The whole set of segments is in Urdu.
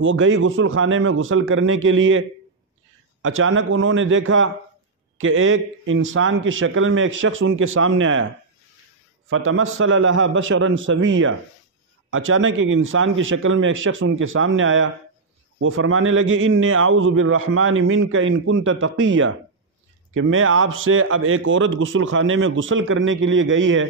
وہ گئی غسل خانے میں غسل کرنے کے لیے۔ اچانک انہوں نے دیکھا کہ ایک انسان کی شکل میں ایک شخص ان کے سامنے آیا۔ فتمثل لها بشرا سویا، اچانک ایک انسان کی شکل میں ایک شخص ان کے سامنے آیا۔ وہ فرمانے لگی انی اعوذ بالرحمن منک ان کنت تقیا، کہ میں آپ سے، اب ایک عورت غسل خانے میں غسل کرنے کے لیے گئی ہے،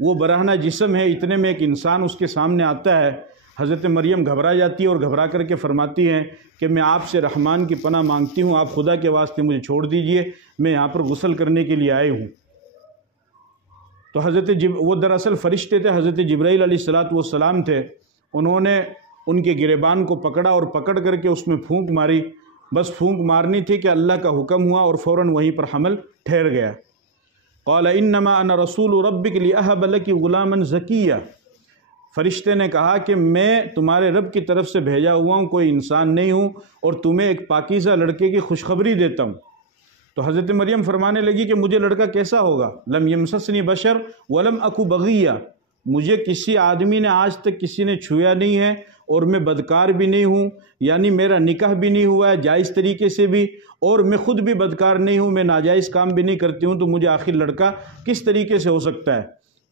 وہ برہنہ جسم ہے، اتنے میں ایک انسان اس کے سامنے آتا ہے۔ حضرت مریم گھبرا جاتی ہے اور گھبرا کر کے فرماتی ہیں کہ میں آپ سے رحمان کی پناہ مانگتی ہوں، آپ خدا کے واسطے مجھے چھوڑ دیجئے، میں یہاں پر غسل کرنے کے لیے آئی ہوں۔ تو وہ دراصل فرشتے تھے، حضرت جبرائیل علیہ السلام تھے۔ انہوں نے ان کے گریبان کو پکڑا اور پکڑ کر کے اس میں پھونک ماری۔ بس پھونک مارنی تھی کہ اللہ کا حکم ہوا اور فوراً وہیں پر حمل ٹھہر گیا۔ قال انما انا رسول ربک لاہب لک غلاما زکیا، فرشتے نے کہا کہ میں تمہارے رب کی طرف سے بھیجا ہوا ہوں، کوئی انسان نہیں ہوں، اور تمہیں ایک پاکیزہ لڑکے کی خوشخبری دیتا ہوں۔ تو حضرت مریم فرمانے لگی کہ مجھے لڑکا کیسا ہوگا؟ لم یمسسنی بشر ولم اکو بغیہ، مجھے کسی آدمی نے آج تک کسی نے چھویا نہیں ہے، اور میں بدکار بھی نہیں ہوں، یعنی میرا نکاح بھی نہیں ہوا ہے جائز طریقے سے بھی، اور میں خود بھی بدکار نہیں ہوں، میں ناجائز کام بھی نہیں کرتی ہوں، تو مجھے آخر لڑکا کس طریقے سے ہو سکتا ہے؟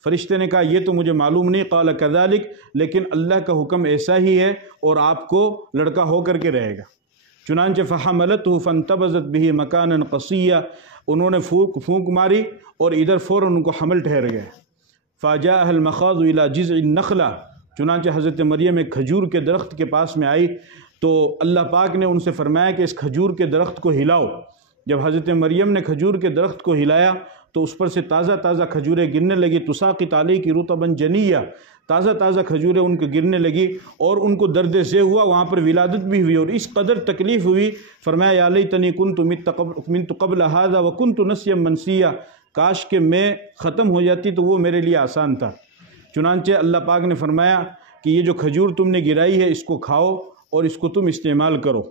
فرشتے نے کہا یہ تو مجھے معلوم نہیں۔ قال کذالک، لیکن اللہ کا حکم ایسا ہی ہے اور آپ کو لڑکا ہو کر کے رہے گا۔ چنانچہ فحملته فانتبذت به مکانا قصیا، انہوں نے پھونک ماری اور ادھر فوراً ان کو حمل ٹھہر گئے۔ فجاءها المخاض الى جذع النخلہ، چنانچہ حضرت مریم ایک کھجور کے درخت کے پاس میں آئی تو اللہ پاک نے ان سے فرمایا کہ اس کھجور کے درخت کو ہلاؤ۔ جب حضرت مریم نے کھجور کے درخت کو ہلایا تو اس پر سے تازہ تازہ کھجوریں گرنے لگی، تساقط علیک رطبا جنیہ، تازہ تازہ کھجوریں ان کو گرنے لگی، اور ان کو درد ذہ ہوا، وہاں پر ولادت بھی ہوئی، اور اس قدر تکلیف ہوئی، فرمایا یا لیتنی کنت مت قبل ھذا وکنت نسیا منسیا، کاش کہ میں ختم ہو جاتی تو وہ میرے لیے آسان تھا۔ چنانچہ اللہ پاک نے فرمایا کہ یہ جو کھجور تم نے گرائی ہے اس کو کھاؤ اور اس کو تم استعمال کرو۔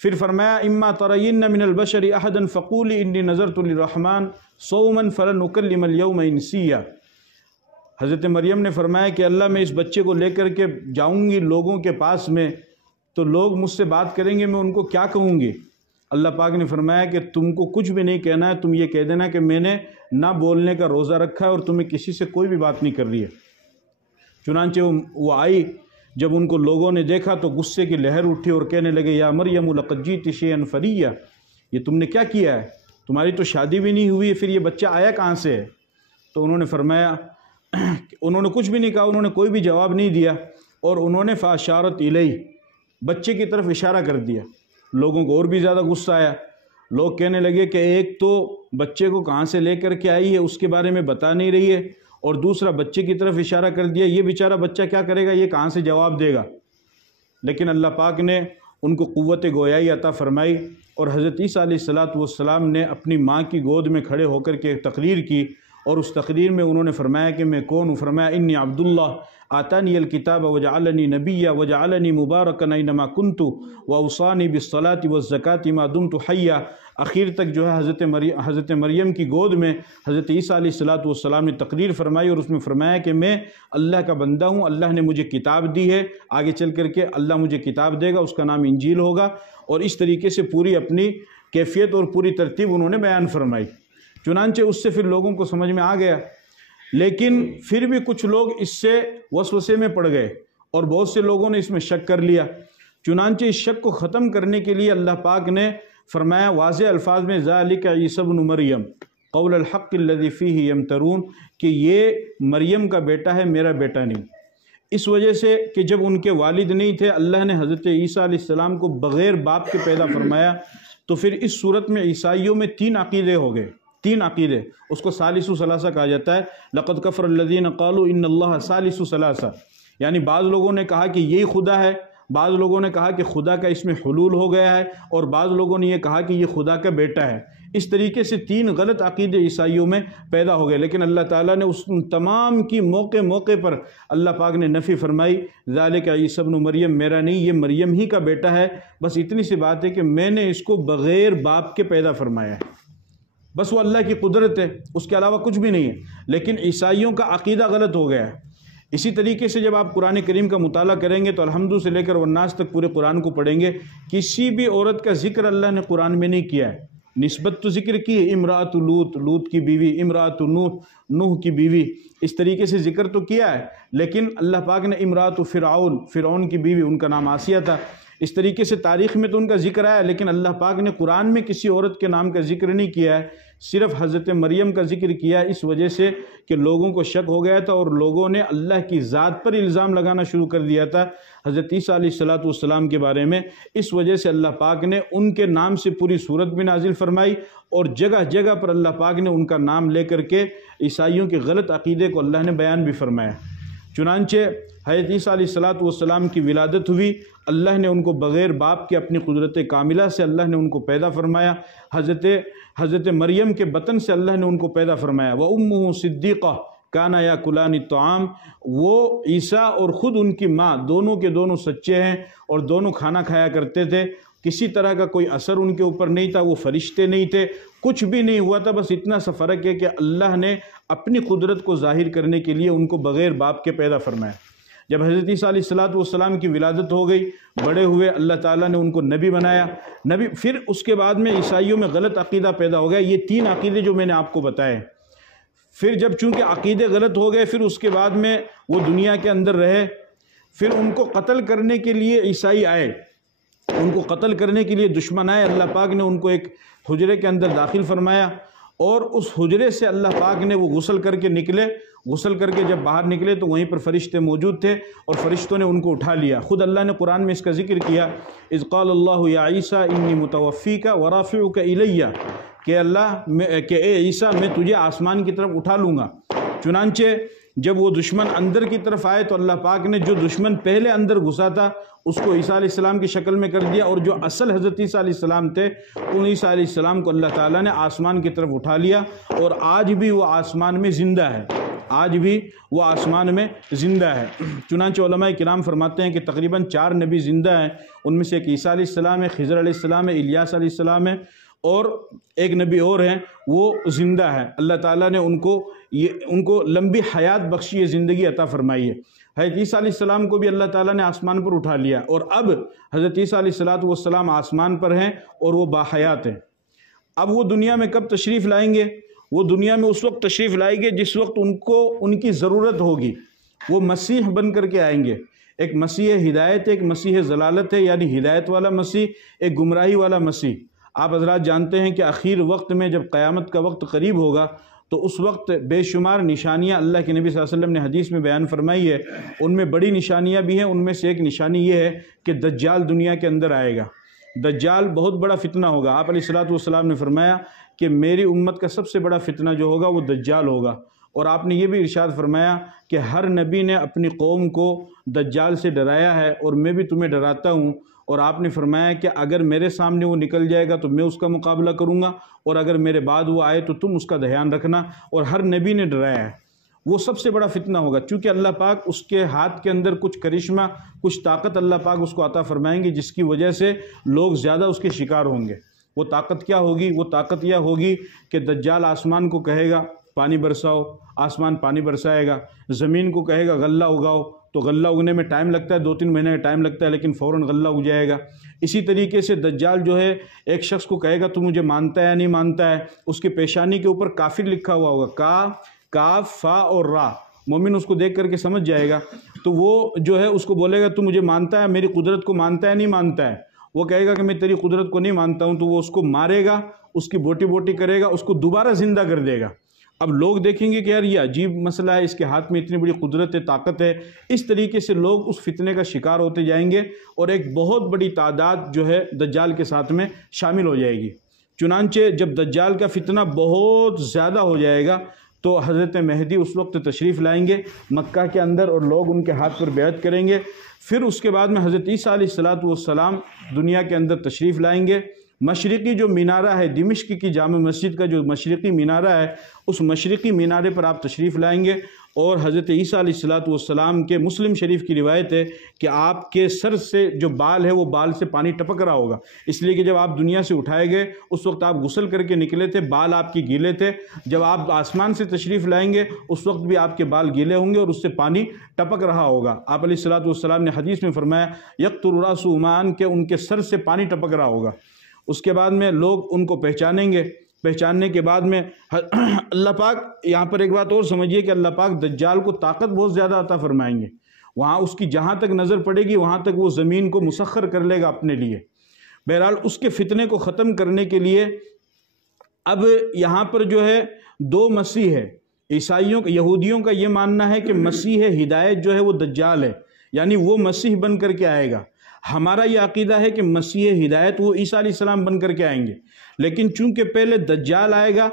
پھر فرمایا اما ترین من البشر احدا فقولی انی نذرت للرحمن صوما فلن اکلم اليوم انسیا، حضرت مریم نے فرمایا کہ اللہ میں اس بچے کو لے کر کے جاؤں گی لوگوں کے پاس میں، تو لوگ مجھ سے بات کریں گے، میں ان کو کیا کہوں گی؟ اللہ پاک نے فرمایا کہ تم کو کچھ بھی نہیں کہنا ہے، تم یہ کہہ دینا کہ میں نے نہ بولنے کا روزہ رکھا ہے اور تمہیں کسی سے کوئی بھی بات نہیں کر رہی ہے۔ چنانچہ وہ آئی، جب ان کو لوگوں نے دیکھا تو غصے کی لہر اٹھی اور کہنے لگے یا مریم لقد جئت شیئا فریا، یہ تم نے کیا کیا ہے؟ تمہاری تو شادی بھی نہیں ہوئی ہے، پھر یہ بچہ آیا کہاں سے ہے؟ تو انہوں نے فرمایا، انہوں نے کچھ بھی نہیں کہا، انہوں نے کوئی بھی جواب نہیں دیا، اور انہوں نے فاشارت الیہ، بچے کی طرف اشارہ کر دیا۔ لوگوں کو اور بھی زیادہ غصہ آیا، لوگ کہنے لگے کہ ایک تو بچے کو کہاں سے لے کر کے آئی ہے اس کے بارے میں بتا نہیں رہی ہے، اور دوسرا بچے کی طرف اشارہ کر دیا، یہ بیچارہ بچہ کیا کرے گا، یہ کہاں سے جواب دے گا؟ لیکن اللہ پاک نے ان کو قوت گویائی عطا فرمائی، اور حضرت عیسیٰ علیہ السلام نے اپنی ماں کی گود میں کھڑے ہو کر کے تقریر کی، اور اس تقریر میں انہوں نے فرمایا کہ میں کون ہوں؟ فرمایا انی عبداللہ آتانی الکتاب وجعلنی نبیا وجعلنی مبارکا اینما کنت واوصانی بالصلاۃ والزکاۃ ما دمت حیا، اخیر تک جو ہے حضرت مریم کی گود میں حضرت عیسیٰ علیہ السلام نے تقریر فرمائی، اور اس میں فرمایا کہ میں اللہ کا بندہ ہوں، اللہ نے مجھے کتاب دی ہے، آگے چل کر کے اللہ مجھے کتاب دے گا، اس کا نام انجیل ہوگا، اور اس طریقے سے پوری اپنی کیفیت اور پوری ترتیب انہوں نے بیان فرمائی۔ چنانچہ اس سے پھر لوگوں کو سمجھ میں آ گیا، لیکن پھر بھی کچھ لوگ اس سے وسوسے میں پڑ گئے، اور بہت سے لوگوں نے اس میں شک کر لیا۔ چنانچہ اس شک کو ختم کرنے کے لیے اللہ پاک نے فرمایا واضح الفاظ میں ذالک عیسی ابن مریم قول الحق الذی فیہ یمترون، کہ یہ مریم کا بیٹا ہے، میرا بیٹا نہیں۔ اس وجہ سے کہ جب ان کے والد نہیں تھے، اللہ نے حضرت عیسیٰ علیہ السلام کو بغیر باپ کے پیدا فرمایا، تو پھر اس صورت میں عیسائیوں میں 3 عقیدے ہو گئے، 3 عقیدے، اس کو ثالث ثلاثہ کہا جاتا ہے۔ لقد کفر الذین قالوا ان اللہ ثالث ثلاثہ، یعنی بعض لوگوں نے کہا کہ یہی خدا ہے، بعض لوگوں نے کہا کہ خدا کا اس میں حلول ہو گیا ہے، اور بعض لوگوں نے یہ کہا کہ یہ خدا کا بیٹا ہے۔ اس طریقے سے 3 غلط عقیدے عیسائیوں میں پیدا ہو گئے، لیکن اللہ تعالیٰ نے اس تمام کی موقع پر اللہ پاک نے نفی فرمائی، ذالک عیسی ابن مریم، میرا نہیں، یہ مریم ہی کا بیٹا ہے، بس اتنی سی بات ہے کہ میں نے اس کو بغیر باپ کے پیدا فرمایا ہے، بس وہ اللہ کی قدرت ہے، اس کے علاوہ کچھ بھی نہیں ہے۔ لیکن عیسائیوں کا عقیدہ غلط ہو گیا ہے، اسی طریقے سے جب آپ قرآن کریم کا مطالعہ کریں گے تو الحمد سے لے کر والناس تک پورے قرآن کو پڑھیں گے، کسی بھی عورت کا ذکر اللہ نے قرآن میں نہیں کیا ہے۔ نسبت تو ذکر کی ہے، امراۃ لوط، لوط کی بیوی، امراۃ نوح، نوح کی بیوی، اس طریقے سے ذکر تو کیا ہے، لیکن اللہ پاک نے امراۃ فرعون، فرعون کی بیوی، ان کا نام آسیہ تھا، اس طریقے سے تاریخ میں تو ان کا ذکر آیا، لیکن اللہ پاک نے قرآن میں کسی عورت کے نام کا ذکر نہیں کیا ہے، صرف حضرت مریم کا ذکر کیا اس وجہ سے کہ لوگوں کو شک ہو گیا تھا اور لوگوں نے اللہ کی ذات پر الزام لگانا شروع کر دیا تھا حضرت عیسیٰ علیہ السلام کے بارے میں۔ اس وجہ سے اللہ پاک نے ان کے نام سے پوری صورت بھی نازل فرمائی اور جگہ جگہ پر اللہ پاک نے ان کا نام لے کر کے عیسائیوں کے غلط عقیدے کو اللہ نے بیان بھی فرمایا۔ چنانچہ حضرت عیسیٰ علیہ السلام کی ولادت ہوئی، اللہ نے ان کو بغیر باپ کے اپنی قدرت کاملہ سے اللہ نے ان کو پیدا فرمایا۔ حضرت مریم کے بطن سے اللہ نے ان کو پیدا فرمایا۔ وَأُمُّهُ صِدِّيقَةٌ كَانَ يَأْكُلَانِ الطَّعَامَ، وہ عیسیٰ اور خود ان کی ماں دونوں کے دونوں سچے ہیں اور دونوں کھانا کھایا کرتے تھے، کسی طرح کا کوئی اثر ان کے اوپر نہیں تھا، وہ فرشتے نہیں تھے، کچھ بھی نہیں ہوا تھا، بس اتنا سا فرق ہے کہ اللہ نے اپنی قدرت کو ظاہر کرنے کے لیے ان کو بغیر باپ کے پیدا فرمایا۔ جب حضرت عیسیٰ علیہ السلام کی ولادت ہو گئی، بڑے ہوئے، اللہ تعالیٰ نے ان کو نبی بنایا، نبی، پھر اس کے بعد میں عیسائیوں میں غلط عقیدہ پیدا ہو گیا، یہ 3 عقیدے جو میں نے آپ کو بتائے۔ پھر جب چونکہ عقیدے غلط ہو گئے، پھر اس کے بعد میں وہ دنیا کے اندر رہے، پھر ان کو قتل کرنے کے لیے عیسائی آئے، ان کو قتل کرنے کے لیے دشمن آئے، اللہ پاک نے ان کو ایک حجرے کے اندر داخل فرمایا اور اس حجرے سے اللہ پاک نے وہ غسل کر کے نکلے، غسل کر کے جب باہر نکلے تو وہیں پر فرشتے موجود تھے اور فرشتوں نے ان کو اٹھا لیا۔ خود اللہ نے قرآن میں اس کا ذکر کیا، اذ قال اللہ یا عیسیٰ انی متوفیک ورافعک الی، کہ اللہ کہ اے عیسیٰ میں تجھے آسمان کی طرف اٹھا لوں گا۔ چنانچہ جب وہ دشمن اندر کی طرف آئے تو اللہ پاک نے جو دشمن پہلے اندر گھسا تھا اس کو عیسیٰ علیہ السلام کی شکل میں کر دیا، اور جو اصل حضرت عیسیٰ علیہ السلام تھے ان عیسیٰ علیہ السلام کو اللہ تعالیٰ نے آسمان کی طرف اٹھا لیا، اور آج بھی وہ آسمان میں زندہ ہے، آج بھی وہ آسمان میں زندہ ہے۔ چنانچہ علماء کرام فرماتے ہیں کہ تقریباً 4 نبی زندہ ہیں، ان میں سے ایک عیسیٰ علیہ السلام ہے، خضر علیہ السلام ہے، الیاس علیہ السلام ہے، اور ایک نبی اور ہیں وہ زندہ ہے۔ اللہ تعالیٰ نے ان کو لمبی حیات بخشی ہے، زندگی عطا فرمائی ہے۔ حضرت عیسیٰ علیہ السلام کو بھی اللہ تعالیٰ نے آسمان پر اٹھا لیا، اور اب حضرت عیسیٰ علیہ السلام آسمان پر ہیں اور وہ باحیات ہیں۔ اب وہ دنیا میں کب تشریف لائیں گے؟ وہ دنیا میں اس وقت تشریف لائیں گے جس وقت ان کی ضرورت ہوگی، وہ مسیح بن کر کے آئیں گے۔ ایک مسیح ہدایت ہے، ایک مسیح ضلالت ہے، یعنی ہدایت والا مسیح، ایک گمراہی والا مسیح۔ آپ حضرات جانتے ہیں کہ آخر وقت میں جب قیامت کا وقت قریب ہوگا تو اس وقت بے شمار نشانیاں اللہ کے نبی صلی اللہ علیہ وسلم نے حدیث میں بیان فرمائی ہے، ان میں بڑی نشانیاں بھی ہیں۔ ان میں سے ایک نشانی یہ ہے کہ دجال دنیا کے اندر آئے گا، دجال بہت بڑا فتنہ ہوگا۔ آپ علیہ السلام نے فرمایا کہ میری امت کا سب سے بڑا فتنہ جو ہوگا وہ دجال ہوگا، اور آپ نے یہ بھی ارشاد فرمایا کہ ہر نبی نے اپنی قوم کو دجال سے ڈرایا ہے اور میں بھی تمہیں ڈراتا ہوں، اور آپ نے فرمایا کہ اگر میرے سامنے وہ نکل جائے گا تو میں اس کا مقابلہ کروں گا، اور اگر میرے بعد وہ آئے تو تم اس کا دھیان رکھنا، اور ہر نبی نے ڈرایا ہے۔ وہ سب سے بڑا فتنہ ہوگا، چونکہ اللہ پاک اس کے ہاتھ کے اندر کچھ کرشمہ، کچھ طاقت اللہ پاک اس کو عطا فرمائیں گے، جس کی وجہ سے لوگ زیادہ اس کے شکار ہوں گے۔ وہ طاقت کیا ہوگی؟ وہ طاقت یہ ہوگی کہ دجال آسمان کو کہے گا پانی برساؤ، آسمان پانی برسائے گا، زمین کو کہے گا غلہ اگاؤ، تو غلہ اگنے میں ٹائم لگتا ہے، 2-3 مہینے کا ٹائم لگتا ہے، لیکن فوراً غلہ اگ جائے گا۔ اسی طریقے سے دجال جو ہے ایک شخص کو کہے گا تو مجھے مانتا ہے یا نہیں مانتا ہے، اس کی پیشانی کے اوپر کافر لکھا ہوا ہوگا، کاف فا اور را، مومن اس کو دیکھ کر کے سمجھ جائے گا، تو وہ جو ہے اس کو بولے گا تو مجھے مانتا ہے، میری قدرت کو مانتا ہے نہیں مانتا ہے؟ وہ کہے گا کہ میں تیری قدرت کو نہیں مانتا ہوں، تو وہ اس کو مارے گا، اس کی بوٹی بوٹی کرے گا، اس کو دوبارہ زندہ کر دے گا۔ اب لوگ دیکھیں گے کہ یار یہ عجیب مسئلہ ہے، اس کے ہاتھ میں اتنی بڑی قدرت ہے، طاقت ہے۔ اس طریقے سے لوگ اس فتنے کا شکار ہوتے جائیں گے، اور ایک بہت بڑی تعداد جو ہے دجال کے ساتھ میں شامل ہو جائے گی۔ چنانچہ جب دجال کا فتنہ بہت زیادہ ہو جائے گا تو حضرت مہدی اس وقت تشریف لائیں گے مکہ کے اندر، اور لوگ ان کے ہاتھ پر بیعت کریں گے۔ پھر اس کے بعد میں حضرت عیسیٰ علیہ السلام دنیا کے اندر تشریف لائیں گے۔ مشرقی جو مینارہ ہے دمشق کی جامع مسجد کا جو مشرقی مینارہ ہے، اس مشرقی مینارے پر آپ تشریف لائیں گے، اور حضرت عیسیٰ علیہ السلام کے مسلم شریف کی روایت ہے کہ آپ کے سر سے جو بال ہے وہ بال سے پانی ٹپک رہا ہوگا، اس لیے کہ جب آپ دنیا سے اٹھائے گئے اس وقت آپ غسل کر کے نکلے تھے، بال آپ کی گیلے تھے، جب آپ آسمان سے تشریف لائیں گے اس وقت بھی آپ کے بال گیلے ہوں گے اور اس سے پانی ٹپک رہا ہوگا۔ آپ علیہ السلام نے حدیث میں فرمایا یقطر رأس مان، کہ ان کے سر سے پانی ٹپک رہا ہوگا۔ اس کے بعد میں لوگ ان کو پہچانیں گے، پہچاننے کے بعد میں اللہ پاک، یہاں پر ایک بات اور سمجھیے کہ اللہ پاک دجال کو طاقت بہت زیادہ عطا فرمائیں گے، وہاں اس کی جہاں تک نظر پڑے گی وہاں تک وہ زمین کو مسخر کر لے گا اپنے لیے۔ بہرحال اس کے فتنے کو ختم کرنے کے لیے اب یہاں پر جو ہے دو مسیح ہے، عیسائیوں یہودیوں کا یہ ماننا ہے کہ مسیح ہدایت جو ہے وہ دجال ہے، یعنی وہ مسیح بن کر کے آئے گا۔ ہمارا یہ عقیدہ ہے کہ مسیح ہدایت وہ عیسیٰ علیہ السلام بن کر کے آئیں گے، لیکن چونکہ پہلے دجال آئے گا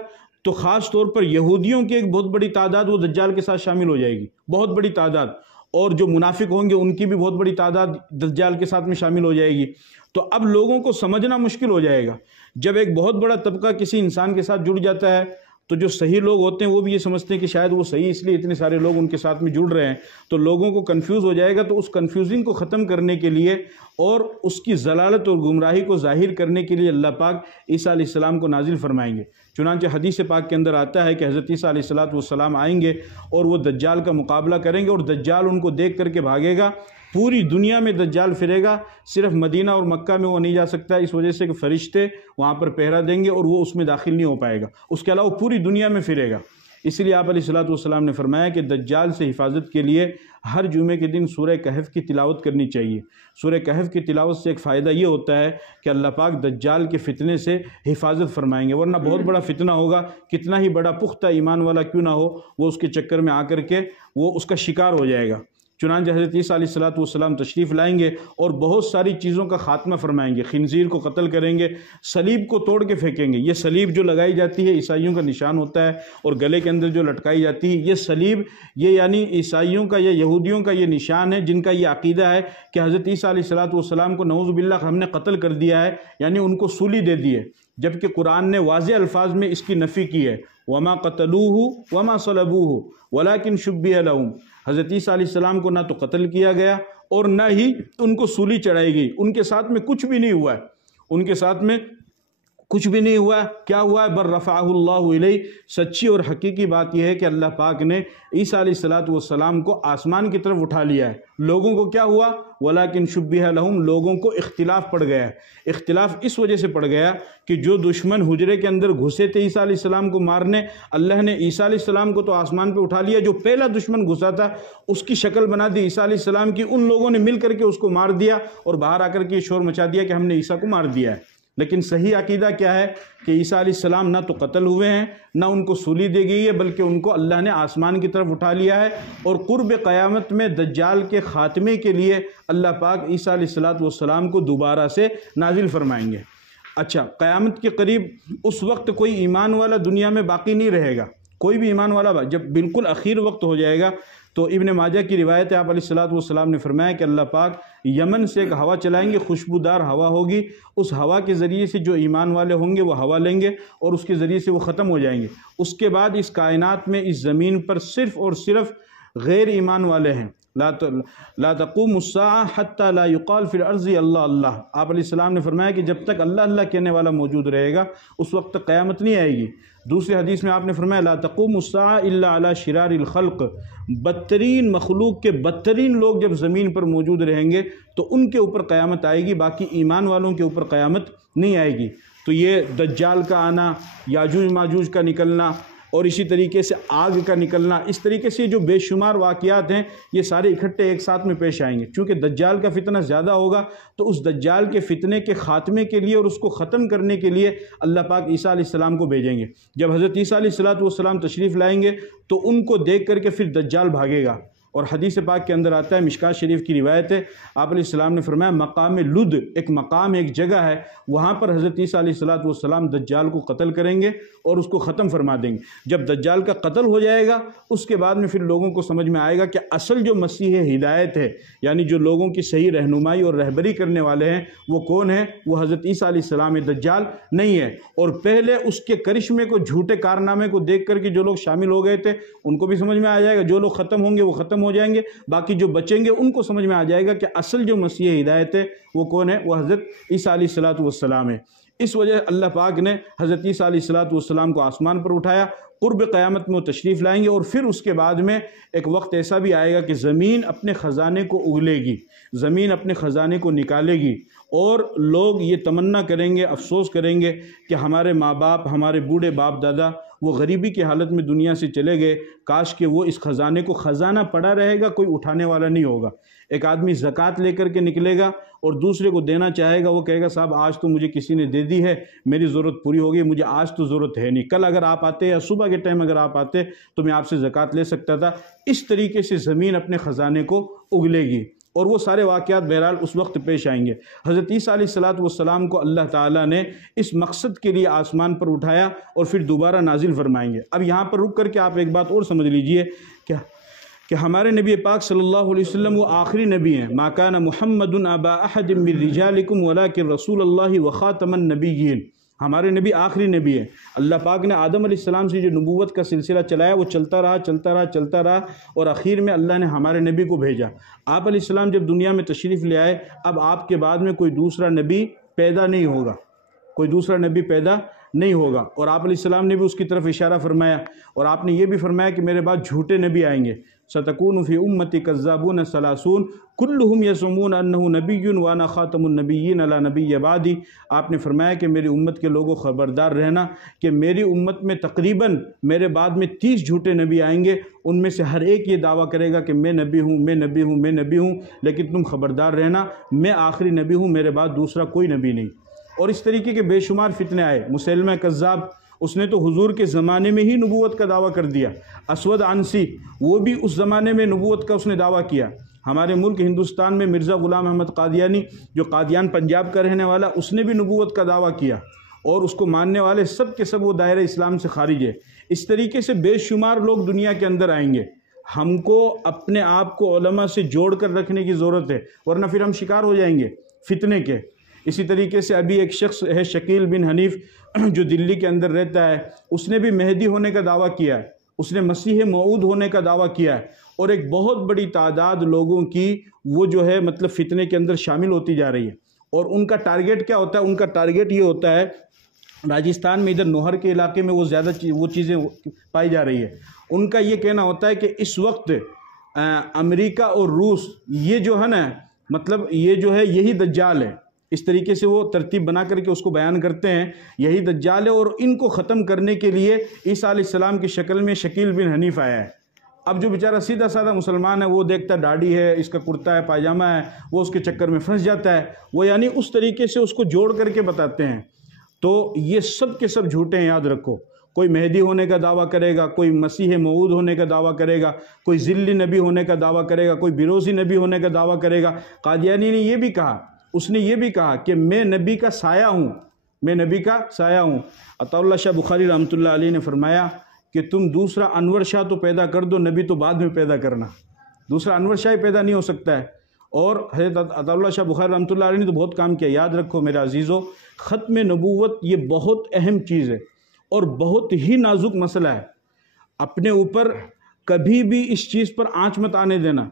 تو خاص طور پر یہودیوں کی ایک بہت بڑی تعداد وہ دجال کے ساتھ شامل ہو جائے گی، بہت بڑی تعداد، اور جو منافق ہوں گے ان کی بھی بہت بڑی تعداد دجال کے ساتھ میں شامل ہو جائے گی۔ تو اب لوگوں کو سمجھنا مشکل ہو جائے گا، جب ایک بہت بڑا طبقہ کسی انسان کے ساتھ جڑ جاتا ہے تو جو صحیح لوگ ہوتے ہیں وہ بھی یہ سمجھتے ہیں کہ شاید وہ صحیح اس لیے اتنے سارے لوگ ان کے ساتھ میں جڑ رہے ہیں، تو لوگوں کو کنفیوز ہو جائے گا۔ تو اس کنفیوزنگ کو ختم کرنے کے لیے اور اس کی ضلالت اور گمراہی کو ظاہر کرنے کے لیے اللہ پاک عیسیٰ علیہ السلام کو نازل فرمائیں گے۔ چنانچہ حدیث پاک کے اندر آتا ہے کہ حضرت عیسیٰ علیہ السلام آئیں گے اور وہ دجال کا مقابلہ کریں گے، اور دجال ان کو دیکھ کر کے بھاگے گا۔ پوری دنیا میں دجال پھرے گا، صرف مدینہ اور مکہ میں وہ نہیں جا سکتا، اس وجہ سے کہ فرشتے وہاں پر پہرا دیں گے اور وہ اس میں داخل نہیں ہو پائے گا، اس کے علاوہ پوری دنیا میں پھرے گا۔ اس لیے آپ علیہ السلام نے فرمایا کہ دجال سے حفاظت کے لیے ہر جمعے کے دن سورہ کہف کی تلاوت کرنی چاہیے۔ سورہ کہف کی تلاوت سے ایک فائدہ یہ ہوتا ہے کہ اللہ پاک دجال کے فتنے سے حفاظت فرمائیں گے، ورنہ بہت بڑا فتنہ ہوگا، کتنا ہی بڑا پختہ ایمان والا کیوں نہ ہو، وہ اس کے چکر میں آ کر کے وہ اس کا شکار ہو جائے گا۔ چنانچہ حضرت عیسیٰ علیہ السلام تشریف لائیں گے اور بہت ساری چیزوں کا خاتمہ فرمائیں گے، خنزیر کو قتل کریں گے، صلیب کو توڑ کے پھینکیں گے۔ یہ صلیب جو لگائی جاتی ہے عیسائیوں کا نشان ہوتا ہے، اور گلے کے اندر جو لٹکائی جاتی ہے یہ صلیب، یہ یعنی عیسائیوں کا یا یہودیوں کا یہ نشان ہے، جن کا یہ عقیدہ ہے کہ حضرت عیسیٰ علیہ السلام کو نعوذ باللہ ہم نے قتل کر دیا ہے، یعنی ان کو سولی دے دی ہے، جبکہ قرآن نے واضح الفاظ میں اس کی نفی کی ہے، وَمَا قَتَلُوهُ وَمَا صَلَبُوهُ وَلَكِنْ شُبِّهَ لَهُمْ۔ حضرت عیسیٰ علیہ السلام کو نہ تو قتل کیا گیا اور نہ ہی ان کو سولی چڑھائی گئی، ان کے ساتھ میں کچھ بھی نہیں ہوا ہے، ان کے ساتھ میں کچھ بھی نہیں ہوا۔ کیا ہوا ہے؟ بر رفعہ اللہ الیہ۔ سچی اور حقیقی بات یہ ہے کہ اللہ پاک نے عیسیٰ علیہ السلام کو آسمان کی طرف اٹھا لیا ہے۔ لوگوں کو کیا ہوا؟ ولیکن شبہ لہم، لوگوں کو اختلاف پڑ گیا ہے۔ اختلاف اس وجہ سے پڑ گیا کہ جو دشمن حجرے کے اندر گھسے تھے عیسیٰ علیہ السلام کو مارنے، اللہ نے عیسیٰ علیہ السلام کو تو آسمان پہ اٹھا لیا، جو پہلا دشمن گھسا تھا اس کی شکل بنا دی عیسیٰ علیہ السلام کی، ان لوگوں نے مل کر کے اس کو مار دیا اور باہر آ کر کے شور مچا دیا کہ ہم نے عیسیٰ کو مار دیا ہے۔ لیکن صحیح عقیدہ کیا ہے کہ عیسیٰ علیہ السلام نہ تو قتل ہوئے ہیں، نہ ان کو سولی دی گئی ہے، بلکہ ان کو اللہ نے آسمان کی طرف اٹھا لیا ہے، اور قرب قیامت میں دجال کے خاتمے کے لیے اللہ پاک عیسیٰ علیہ السلام کو دوبارہ سے نازل فرمائیں گے۔ اچھا، قیامت کے قریب اس وقت کوئی ایمان والا دنیا میں باقی نہیں رہے گا، کوئی بھی ایمان والا، جب بالکل اخیر وقت ہو جائے گا تو ابن ماجہ کی روایت ہے، آپ علیہ السلام نے فرمایا کہ اللہ پاک یمن سے ایک ہوا چلائیں گے، خوشبودار ہوا ہوگی، اس ہوا کے ذریعے سے جو ایمان والے ہوں گے وہ ہوا لیں گے اور اس کے ذریعے سے وہ ختم ہو جائیں گے۔ اس کے بعد اس کائنات میں اس زمین پر صرف اور صرف غیر ایمان والے ہیں۔ لا تقوم الساعہ حتی لا یقال فی الارض اللہ اللہ۔ آپ علیہ السلام نے فرمایا کہ جب تک اللہ اللہ کہنے والا موجود رہے گا اس وقت تک قیامت نہیں آئے گی۔ دوسری حدیث میں آپ نے فرمایا لا تقوم الساعہ الا علی شرار الخلق، بدترین مخلوق کے بدترین لوگ جب زمین پر موجود رہیں گے تو ان کے اوپر قیامت آئے گی، باقی ایمان والوں کے اوپر قیامت نہیں آئے گی۔ تو یہ دجال کا آنا، یاجوج ماجوج کا نکلنا، اور اسی طریقے سے آگ کا نکلنا، اس طریقے سے جو بے شمار واقعات ہیں یہ سارے اکٹھے ایک ساتھ میں پیش آئیں گے۔ چونکہ دجال کا فتنہ زیادہ ہوگا تو اس دجال کے فتنے کے خاتمے کے لیے اور اس کو ختم کرنے کے لیے اللہ پاک عیسیٰ علیہ السلام کو بھیجیں گے۔ جب حضرت عیسیٰ علیہ السلام تشریف لائیں گے تو ان کو دیکھ کر کے پھر دجال بھاگے گا، اور حدیث پاک کے اندر آتا ہے، مشکات شریف کی روایت ہے، آپ علیہ السلام نے فرمایا مقام لد ایک مقام ایک جگہ ہے، وہاں پر حضرت عیسیٰ علیہ السلام دجال کو قتل کریں گے اور اس کو ختم فرما دیں گے۔ جب دجال کا قتل ہو جائے گا اس کے بعد میں پھر لوگوں کو سمجھ میں آئے گا کہ اصل جو مسیح ہدایت ہے، یعنی جو لوگوں کی صحیح رہنمائی اور رہبری کرنے والے ہیں وہ کون ہیں؟ وہ حضرت عیسیٰ علیہ السلام دجال نہیں ہے۔ اور پہلے اس کے کرشمے کو، جھوٹے کارنامے کو دیکھ کر کے جو لوگ شامل ہو گئے تھے ان کو بھی سمجھ میں آ جائے گا، جو لوگ ختم ہوں گے وہ ختم ہو جائیں گے، باقی جو بچیں گے ان کو سمجھ میں آ جائے گا کہ اصل جو مسیح ہدایت ہے وہ کون ہے؟ وہ حضرت عیسیٰ علیہ السلام ہے۔ اس وجہ اللہ پاک نے حضرت عیسیٰ علیہ السلام کو آسمان پر اٹھایا، قرب قیامت میں وہ تشریف لائیں گے، اور پھر اس کے بعد میں ایک وقت ایسا بھی آئے گا کہ زمین اپنے خزانے کو اگلے گی، زمین اپنے خزانے کو نکالے گی، اور لوگ یہ تمنا کریں گے، افسوس کریں گے کہ ہمارے ماں باپ، ہمارے بوڑھے باپ دادا وہ غریبی کی حالت میں دنیا سے چلے گئے، کاش کہ وہ اس خزانے کو، خزانہ پڑا رہے گا، کوئی اٹھانے والا نہیں ہوگا۔ ایک آدمی زکوٰۃ لے کر کے نکلے گا اور دوسرے کو دینا چاہے گا، وہ کہے گا صاحب آج تو مجھے کسی نے دے دی ہے، میری ضرورت پوری ہو گئی، مجھے آج تو ضرورت ہے نہیں، کل اگر آپ آتے یا صبح کے ٹائم اگر آپ آتے تو میں آپ سے زکوٰۃ لے سکتا تھا۔ اس طریقے سے زمین اپنے خزانے کو اگلے گی، اور وہ سارے واقعات بہرحال اس وقت پیش آئیں گے۔ حضرت عیسیٰ علیہ السلام کو اللہ تعالیٰ نے اس مقصد کے لیے آسمان پر اٹھایا اور پھر دوبارہ نازل فرمائیں گے۔ اب یہاں پر رک کر کے آپ ایک بات اور سمجھ لیجئے کہ ہمارے نبی پاک صلی اللہ علیہ وسلم وہ آخری نبی ہیں۔ ما کان محمد ابا احد من رجالکم ولکن رسول اللہ وخاتم النبیین، ہمارے نبی آخری نبی ہے۔ اللہ پاک نے آدم علیہ السلام سے جو نبوت کا سلسلہ چلایا وہ چلتا رہا اور اخیر میں اللہ نے ہمارے نبی کو بھیجا۔ آپ علیہ السلام جب دنیا میں تشریف لے آئے، اب آپ کے بعد میں کوئی دوسرا نبی پیدا نہیں ہوگا، کوئی دوسرا نبی پیدا نہیں ہوگا، اور آپ علیہ السلام نے بھی اس کی طرف اشارہ فرمایا، اور آپ نے یہ بھی فرمایا کہ میرے بعد جھوٹے نبی آئیں گے۔ ستکون فی امتی کذابون ثلاثون کلہم یزعمون انہ نبی وانا خاتم النبیین علی نبی بعدی۔ آپ نے فرمایا کہ میری امت کے لوگوں خبردار رہنا کہ میری امت میں تقریباً میرے بعد میں 30 جھوٹے نبی آئیں گے، ان میں سے ہر ایک یہ دعویٰ کرے گا کہ میں نبی ہوں، میں نبی ہوں، میں نبی ہوں، لیکن تم خبردار رہنا میں آخری نبی ہوں، میرے بعد دوسرا کوئی نبی نہیں۔ اور اس طریقے کے بے شمار فتنے آئے۔ مسیلمہ کذاب، اس نے تو حضور کے زمانے میں ہی نبوت کا دعویٰ کر دیا۔ اسود عنسی، وہ بھی اس زمانے میں نبوت کا اس نے دعویٰ کیا۔ ہمارے ملک ہندوستان میں مرزا غلام احمد قادیانی، جو قادیان پنجاب کا رہنے والا، اس نے بھی نبوت کا دعویٰ کیا، اور اس کو ماننے والے سب کے سب وہ دائرہ اسلام سے خارج ہے۔ اس طریقے سے بے شمار لوگ دنیا کے اندر آئیں گے۔ ہم کو اپنے آپ کو علماء سے جوڑ کر رکھنے کی ضرورت ہے، ورنہ پھر ہم شکار ہو جائیں گے فتنے کے۔ اسی طریقے سے ابھی ایک شخص ہے شکیل بن حنیف، جو دلی کے اندر رہتا ہے، اس نے بھی مہدی ہونے کا دعویٰ کیا ہے، اس نے مسیح موعود ہونے کا دعویٰ کیا ہے، اور ایک بہت بڑی تعداد لوگوں کی وہ جو ہے مطلب فتنے کے اندر شامل ہوتی جا رہی ہے۔ اور ان کا ٹارگیٹ کیا ہوتا ہے؟ ان کا ٹارگیٹ یہ ہوتا ہے، راجستھان میں ادھر نوہر کے علاقے میں وہ زیادہ وہ چیزیں پائی جا رہی ہے، ان کا یہ کہنا ہوتا ہے کہ اس وقت امریکہ اور روس یہ جو ہے نا، مطلب یہ جو ہے یہی دجال ہے۔ اس طریقے سے وہ ترتیب بنا کر کے اس کو بیان کرتے ہیں، یہی دجال ہے، اور ان کو ختم کرنے کے لیے عیسیٰ علیہ السلام کی شکل میں شکیل بن حنیف آیا ہے۔ اب جو بیچارہ سیدھا سادہ مسلمان ہے، وہ دیکھتا داڑھی ہے، اس کا کرتا ہے، پاجامہ ہے، وہ اس کے چکر میں پھنس جاتا ہے۔ وہ یعنی اس طریقے سے اس کو جوڑ کر کے بتاتے ہیں۔ تو یہ سب کے سب جھوٹے ہیں، یاد رکھو۔ کوئی مہدی ہونے کا دعویٰ کرے گا، کوئی مسیح موعود ہونے کا دعویٰ کرے گا، کوئی ذلی نبی ہونے کا دعویٰ کرے گا، کوئی بیروزی نبی ہونے کا دعویٰ کرے گا۔ قادیانی نے یہ بھی کہا، اس نے یہ بھی کہا کہ میں نبی کا سایہ ہوں، میں نبی کا سایہ ہوں۔ عطا اللہ شاہ بخاری رحمۃ اللہ علیہ نے فرمایا کہ تم دوسرا انور شاہ تو پیدا کر دو، نبی تو بعد میں پیدا کرنا، دوسرا انور شاہ پیدا نہیں ہو سکتا ہے۔ اور حضرت عطا اللہ شاہ بخاری رحمۃ اللہ علیہ نے تو بہت کام کیا۔ یاد رکھو میرے عزیزو، ختم نبوت یہ بہت اہم چیز ہے اور بہت ہی نازک مسئلہ ہے۔ اپنے اوپر کبھی بھی اس چیز پر آنچ مت آنے دینا۔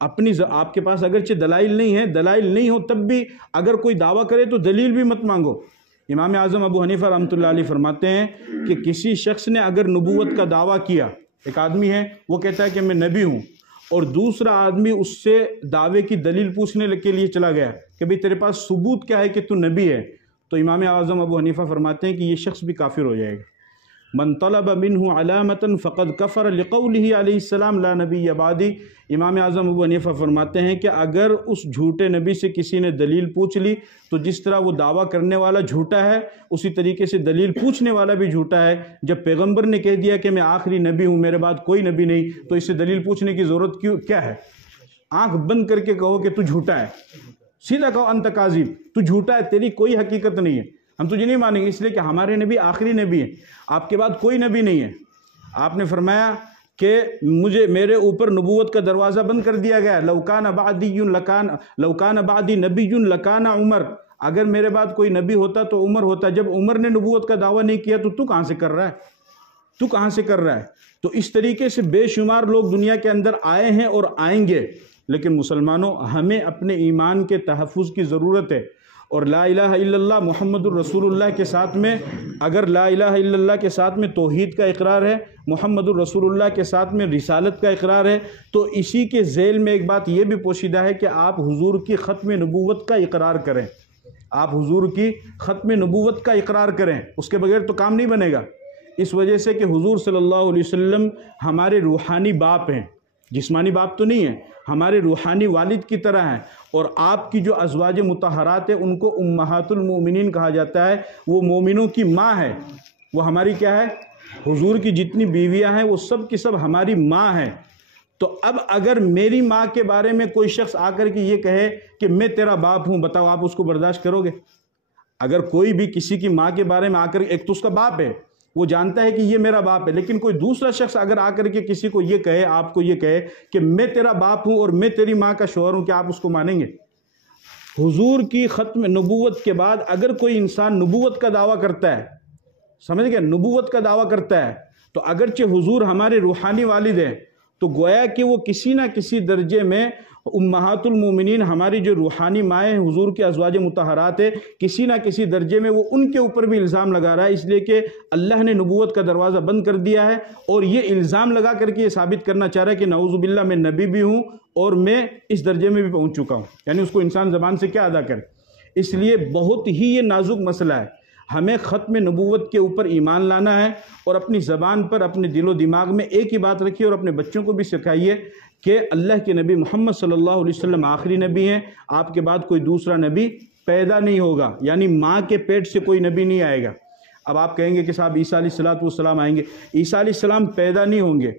آپ کے پاس اگرچہ دلائل نہیں ہے، دلائل نہیں ہو تب بھی اگر کوئی دعویٰ کرے تو دلیل بھی مت مانگو۔ امام اعظم ابو حنیفہ رحمۃ اللہ علیہ فرماتے ہیں کہ کسی شخص نے اگر نبوت کا دعویٰ کیا، ایک آدمی ہے وہ کہتا ہے کہ میں نبی ہوں، اور دوسرا آدمی اس سے دعوے کی دلیل پوچھنے کے لیے چلا گیا کہ بھئی تیرے پاس ثبوت کیا ہے کہ تو نبی ہے، تو امام اعظم ابو حنیفہ فرماتے ہیں کہ یہ شخص بھی کافر ہو جائے گا۔ من طلب منہ علامة فقد کفر لقولہ علیہ السلام لا نبی بعدی۔ امام اعظم ابو حنیفہ فرماتے ہیں کہ اگر اس جھوٹے نبی سے کسی نے دلیل پوچھ لی تو جس طرح وہ دعویٰ کرنے والا جھوٹا ہے اسی طریقے سے دلیل پوچھنے والا بھی جھوٹا ہے۔ جب پیغمبر نے کہہ دیا کہ میں آخری نبی ہوں، میرے بعد کوئی نبی نہیں، تو اس سے دلیل پوچھنے کی ضرورت کیا ہے؟ آنکھ بند کر کے کہو کہ تو جھوٹا ہے، سیدھا کہو انت کاذب، تو جھوٹا ہے، تیری کوئی حقیقت نہیں ہے، ہم تجھے نہیں مانیں گے، اس لیے کہ ہمارے نبی آخری نبی ہیں، آپ کے بعد کوئی نبی نہیں ہے۔ آپ نے فرمایا کہ میرے اوپر نبوت کا دروازہ بند کر دیا گیا، لو کان بعدی نبی لکان عمر، اگر میرے بعد کوئی نبی ہوتا تو عمر ہوتا۔ جب عمر نے نبوت کا دعویٰ نہیں کیا تو کہاں سے کر رہا ہے؟ تو کہاں سے کر رہا ہے؟ تو اس طریقے سے بے شمار لوگ دنیا کے اندر آئے ہیں اور آئیں گے، لیکن مسلمانوں ہمیں اپنے ایمان کے تحفظ کی ضرورت ہے۔ اور لا الہ الا اللہ محمد الرسول اللہ کے ساتھ میں، اگر لا الہ الا اللہ کے ساتھ میں توحید کا اقرار ہے، محمد الرسول اللہ کے ساتھ میں رسالت کا اقرار ہے، تو اسی کے ذیل میں ایک بات یہ بھی پوشیدہ ہے کہ آپ حضور کی ختم نبوت کا اقرار کریں، آپ حضور کی ختم نبوت کا اقرار کریں، اس کے بغیر تو کام نہیں بنے گا۔ اس وجہ سے کہ حضور صلی اللہ علیہ وسلم ہمارے روحانی باپ ہیں، جسمانی باپ تو نہیں ہیں، ہمارے روحانی والد کی طرح ہیں، اور آپ کی جو ازواج مطہرات ہیں ان کو امہات المؤمنین کہا جاتا ہے، وہ مومنوں کی ماں ہے، وہ ہماری کیا ہے؟ حضور کی جتنی بیویاں ہیں وہ سب کی سب ہماری ماں ہیں۔ تو اب اگر میری ماں کے بارے میں کوئی شخص آ کر کے یہ کہے کہ میں تیرا باپ ہوں، بتاؤ آپ اس کو برداشت کرو گے؟ اگر کوئی بھی کسی کی ماں کے بارے میں آ کر، ایک تو اس کا باپ ہے، وہ جانتا ہے کہ یہ میرا باپ ہے، لیکن کوئی دوسرا شخص اگر آ کر کے کسی کو یہ کہے، آپ کو یہ کہے کہ میں تیرا باپ ہوں اور میں تیری ماں کا شوہر ہوں، کیا آپ اس کو مانیں گے؟ حضور کی ختم نبوت کے بعد اگر کوئی انسان نبوت کا دعویٰ کرتا ہے، سمجھ گئے، نبوت کا دعویٰ کرتا ہے، تو اگرچہ حضور ہمارے روحانی والد ہیں، تو گویا کہ وہ کسی نہ کسی درجے میں امہات المومنین ہماری جو روحانی مائیں حضور کے ازواج مطہرات ہے، کسی نہ کسی درجے میں وہ ان کے اوپر بھی الزام لگا رہا ہے، اس لیے کہ اللہ نے نبوت کا دروازہ بند کر دیا ہے، اور یہ الزام لگا کر کے یہ ثابت کرنا چاہ رہا ہے کہ نعوذ باللہ میں نبی بھی ہوں اور میں اس درجے میں بھی پہنچ چکا ہوں۔ یعنی اس کو انسان زبان سے کیا ادا کرے؟ اس لیے بہت ہی یہ نازک مسئلہ ہے، ہمیں ختم نبوت کے اوپر ایمان لانا ہے، اور اپنی زبان پر اپنے دل و دماغ میں ایک ہی بات رکھیے، اور اپنے بچوں کو بھی سکھائیے کہ اللہ کے نبی محمد صلی اللہ علیہ وسلم آخری نبی ہیں، آپ کے بعد کوئی دوسرا نبی پیدا نہیں ہوگا، یعنی ماں کے پیٹ سے کوئی نبی نہیں آئے گا۔ اب آپ کہیں گے کہ صاحب عیسیٰ علیہ السلام آئیں گے، عیسیٰ علیہ السلام پیدا نہیں ہوں گے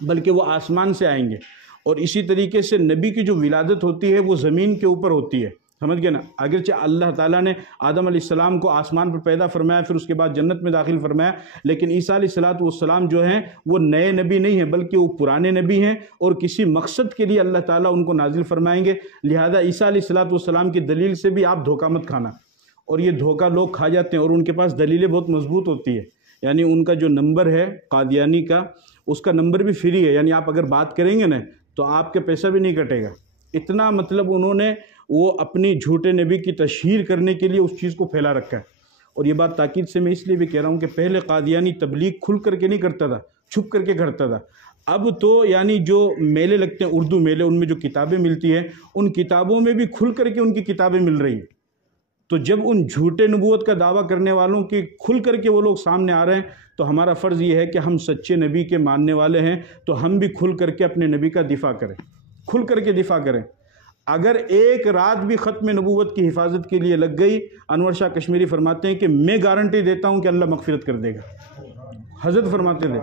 بلکہ وہ آسمان سے آئیں گے، اور اسی طریقے سے نبی کی جو ولادت ہوتی ہے وہ زمین کے اوپر ہوتی ہے، سمجھ گئے نا؟ اگرچہ اللہ تعالیٰ نے آدم علیہ السلام کو آسمان پر پیدا فرمایا، پھر اس کے بعد جنت میں داخل فرمایا، لیکن عیسیٰ علیہ السلام جو ہیں وہ نئے نبی نہیں ہیں بلکہ وہ پرانے نبی ہیں، اور کسی مقصد کے لیے اللہ تعالیٰ ان کو نازل فرمائیں گے۔ لہذا عیسیٰ علیہ السلام کی دلیل سے بھی آپ دھوکہ مت کھانا، اور یہ دھوکہ لوگ کھا جاتے ہیں، اور ان کے پاس دلیلیں بہت مضبوط ہوتی ہے، یعنی ان کا جو نمبر ہے قادیانی کا، اس کا نمبر بھی فری ہے، یعنی آپ اگر بات کریں گے نا تو آپ کے پیسہ بھی نہیں کٹے گا، اتنا مطلب انہوں نے وہ اپنی جھوٹے نبی کی تشہیر کرنے کے لیے اس چیز کو پھیلا رکھا ہے۔ اور یہ بات تاکید سے میں اس لیے بھی کہہ رہا ہوں کہ پہلے قادیانی تبلیغ کھل کر کے نہیں کرتا تھا، چھپ کر کے کرتا تھا، اب تو یعنی جو میلے لگتے ہیں، اردو میلے، ان میں جو کتابیں ملتی ہیں، ان کتابوں میں بھی کھل کر کے ان کی کتابیں مل رہی ہیں۔ تو جب ان جھوٹے نبوت کا دعویٰ کرنے والوں کی کھل کر کے وہ لوگ سامنے آ رہے ہیں، تو ہمارا فرض یہ ہے کہ ہم سچے نبی کے ماننے والے ہیں، تو ہم بھی کھل کر کے اپنے نبی کا دفاع کریں، کھل کر کے دفاع کریں۔ اگر ایک رات بھی ختم نبوت کی حفاظت کے لیے لگ گئی، انور شاہ کشمیری فرماتے ہیں کہ میں گارنٹی دیتا ہوں کہ اللہ مغفرت کر دے گا۔ حضرت فرماتے تھے،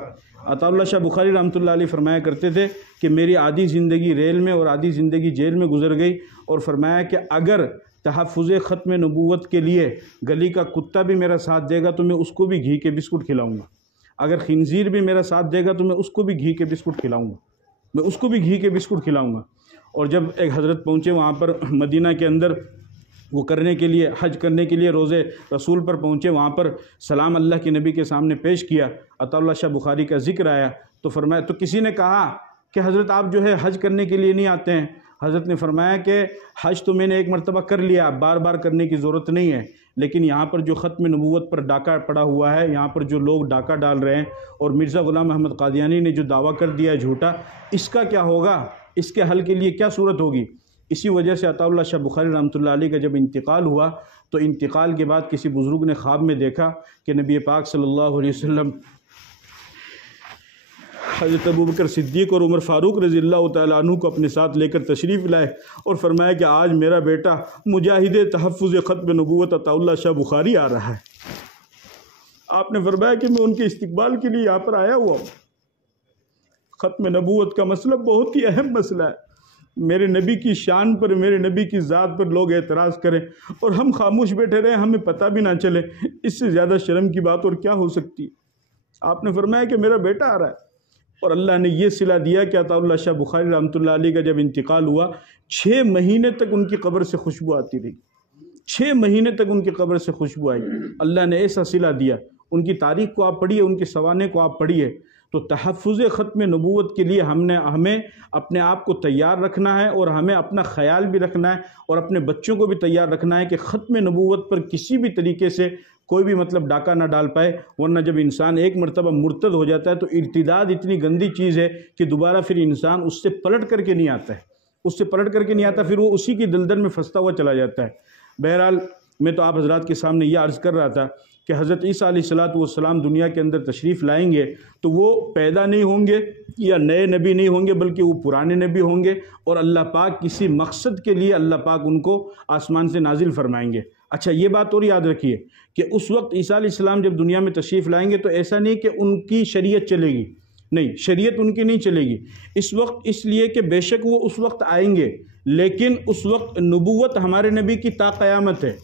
عطا اللہ شاہ بخاری رحمۃ اللہ علیہ فرمایا کرتے تھے کہ میری آدھی زندگی ریل میں اور آدھی زندگی جیل میں گزر گئی، اور فرمایا کہ اگر تحفظ ختم نبوت کے لیے گلی کا کتا بھی میرا ساتھ دے گا تو میں اس کو بھی گھی کے بسکٹ کھلاؤں گا، اگر خنزیر بھی میرا ساتھ دے گا تو میں اس کو بھی گھی کے بسکٹ کھلاؤں گا، میں اس کو بھی گھی کے بسکٹ کھلاؤں گا۔ اور جب ایک حضرت پہنچے وہاں پر مدینہ کے اندر، وہ کرنے کے لیے، حج کرنے کے لیے روزے رسول پر پہنچے، وہاں پر سلام اللہ کے نبی کے سامنے پیش کیا، عطا اللہ شاہ بخاری کا ذکر آیا، تو فرمایا، تو کسی نے کہا کہ حضرت آپ جو ہے حج کرنے کے لیے نہیں آتے ہیں؟ حضرت نے فرمایا کہ حج تو میں نے ایک مرتبہ کر لیا، بار بار کرنے کی ضرورت نہیں ہے، لیکن یہاں پر جو ختم نبوت پر ڈاکہ پڑا ہوا ہے، یہاں پر جو لوگ ڈاکہ ڈال رہے ہیں، اور مرزا غلام احمد قادیانی نے جو دعویٰ کر دیا ہے جھوٹا، اس کا کیا ہوگا؟ اس کے حل کے لیے کیا صورت ہوگی؟ اسی وجہ سے عطا اللہ شاہ بخاری رحمۃ اللہ علیہ کا جب انتقال ہوا تو انتقال کے بعد کسی بزرگ نے خواب میں دیکھا کہ نبی پاک صلی اللہ علیہ وسلم حضرت ابوبکر صدیق اور عمر فاروق رضی اللہ تعالیٰ عنہ کو اپنے ساتھ لے کر تشریف لائے اور فرمایا کہ آج میرا بیٹا مجاہد تحفظ ختم نبوت عطا اللہ شاہ بخاری آ رہا ہے۔ آپ نے فرمایا کہ میں ان کے استقبال کے لیے یہاں پر آیا ہوا ہوں۔ ختم نبوت کا مسئلہ بہت ہی اہم مسئلہ ہے۔ میرے نبی کی شان پر، میرے نبی کی ذات پر لوگ اعتراض کریں اور ہم خاموش بیٹھے رہیں، ہمیں پتہ بھی نہ چلے، اس سے زیادہ شرم کی بات اور کیا ہو سکتی ہے؟ آپ نے فرمایا کہ میرا بیٹا آ رہا ہے، اور اللہ نے یہ صلہ دیا کہ عطا اللہ شاہ بخاری رحمۃ اللہ علیہ کا جب انتقال ہوا 6 مہینے تک ان کی قبر سے خوشبو آتی رہی۔ 6 مہینے تک ان کی قبر سے خوشبو آئی۔ اللہ نے ایسا صلہ دیا۔ ان کی تاریخ کو آپ پڑھیے، ان کے سوانح کو آپ پڑھیے، تو تحفظ ختم نبوت کے لیے ہمیں اپنے آپ کو تیار رکھنا ہے، اور ہمیں اپنا خیال بھی رکھنا ہے اور اپنے بچوں کو بھی تیار رکھنا ہے کہ ختم نبوت پر کسی بھی طریقے سے کوئی بھی ڈاکہ نہ ڈال پائے، ورنہ جب انسان ایک مرتبہ مرتد ہو جاتا ہے تو ارتداد اتنی گندی چیز ہے کہ دوبارہ پھر انسان اس سے پلٹ کر کے نہیں آتا ہے، پھر وہ اسی کی دلدل میں پھنستا ہوا چلا جاتا ہے۔ بہرحال میں تو آپ حضرات کے سامنے یہ عرض کر رہا تھا کہ حضرت عیسیٰ علیہ السلام دنیا کے اندر تشریف لائیں گے تو وہ پیدا نہیں ہوں گے یا نئے نبی نہیں ہوں گے، بلکہ وہ پرانے نبی ہوں گے، اور اللہ پاک کسی مقصد کے لیے اللہ پاک ان کو آسمان سے نازل فرمائیں گے۔ اچھا، یہ بات اور یاد رکھیے کہ اس وقت عیسیٰ علیہ السلام جب دنیا میں تشریف لائیں گے تو ایسا نہیں کہ ان کی شریعت چلے گی، نہیں، شریعت ان کی نہیں چلے گی اس وقت، اس لیے کہ بے شک وہ اس وقت آئیں گے، لیکن اس وقت نبوت ہمارے نبی کی تا قیامت ہے۔